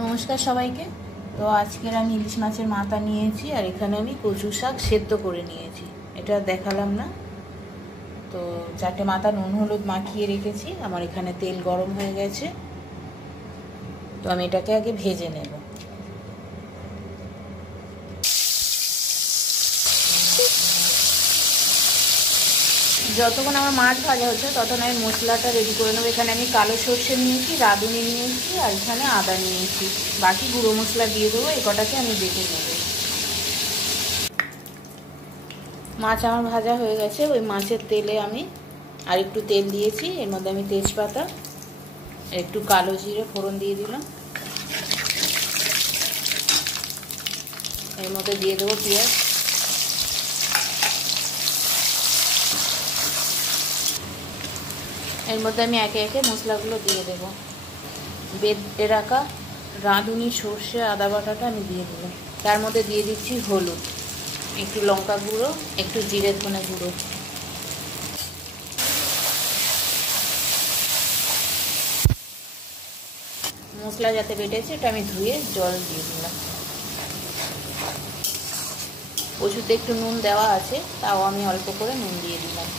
নমস্কার সবাইকে। তো আজকের আমি ইলিশ মাছের মাথা নিয়েছি আর এখানে আমি কচু শাক সেদ্ধ করে নিয়েছি। এটা দেখালাম না। তো 4টে মাথা নুন হলুদ মাখিয়ে রেখেছি। আমার এখানে তেল গরম হয়ে গেছে, তো আমি এটাকে আগে ভেজে নেব। যতক্ষণ আমার মাছ ভাজা হচ্ছে ততক্ষণ আমি মশলাটা রেডি করে নেবো। এখানে আমি কালো সর্ষে নিয়েছি, রাঁধুনি নিয়েছি আর এখানে আদা নিয়েছি। বাকি গুঁড়ো মশলা দিয়ে দেবো। এই কটাকে আমি বেটে নেব। মাছ আমার ভাজা হয়ে গেছে। ওই মাছের তেলে আমি আর একটু তেল দিয়েছি। এর মধ্যে আমি তেজপাতা, একটু কালো জিরে ফোড়ন দিয়ে দিলাম। এর মধ্যে দিয়ে দেবো পেঁয়াজ। এর মধ্যে আমি একে একে মশলাগুলো দিয়ে দেবো। বেটে রাখা রাঁধুনি সর্ষে আদা বাটাটা আমি দিয়ে দিলাম। তার মধ্যে দিয়ে দিচ্ছি হলুদ, একটু লঙ্কা গুঁড়ো, একটু জিরে ধনে গুঁড়ো। মশলা যাতে বেটেছে এটা আমি ধুয়ে জল দিয়ে দিলাম। কচুতে একটু নুন দেওয়া আছে, তাও আমি অল্প করে নুন দিয়ে দিলাম।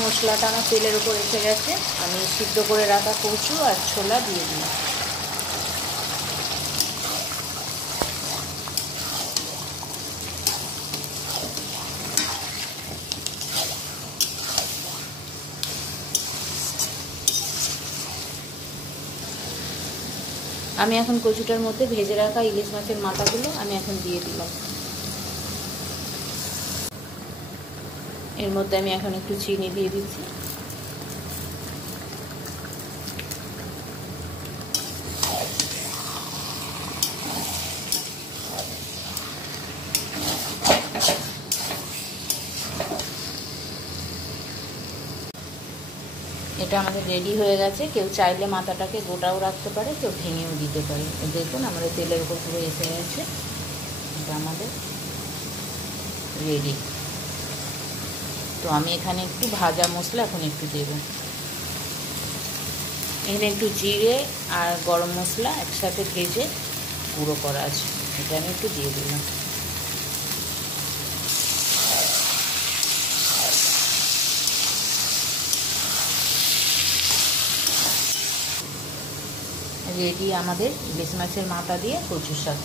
মশলাটা আমার তেলের উপর এসে গেছে। আমি সিদ্ধ করে রাখা কচু আর ছোলা দিয়ে দিলাম। আমি এখন কচুটার মধ্যে ভেজে রাখা ইলিশ মাছের মাথাগুলো আমি এখন দিয়ে দিলাম। এর মধ্যে আমি এখন একটু চিনি দিয়ে দিচ্ছি। এটা আমাদের রেডি হয়ে গেছে। কেউ চাইলে মাথাটাকে গোটাও রাখতে পারে, কেউ ভেঙেও দিতে পারে। দেখুন আমাদের তেলের উপর পুরো এসে গেছে। এটা আমাদের রেডি। তো আমি এখানে একটু ভাজা মশলা এখন একটু দেব। এখানে একটু জিরে আর গরম মশলা একসাথে ভেজে গুঁড়ো করা আছে, এটা আমি একটু দিয়ে দিলাম। রেডি আমাদের ইলিশ মাছের মাথা দিয়ে কচু শাক।